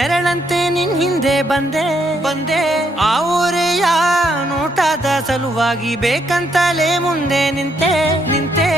ನೆರಳಂತೆ ನಿನ್ ಹಿಂದೆ ಬಂದೆ ಬಂದೆ ಆ ಊರೆಯ ನೋಟದ ಸಲುವಾಗಿ ಬೇಕಂತಲೇ ಮುಂದೆ ನಿಂತೆ ನಿಂತೆ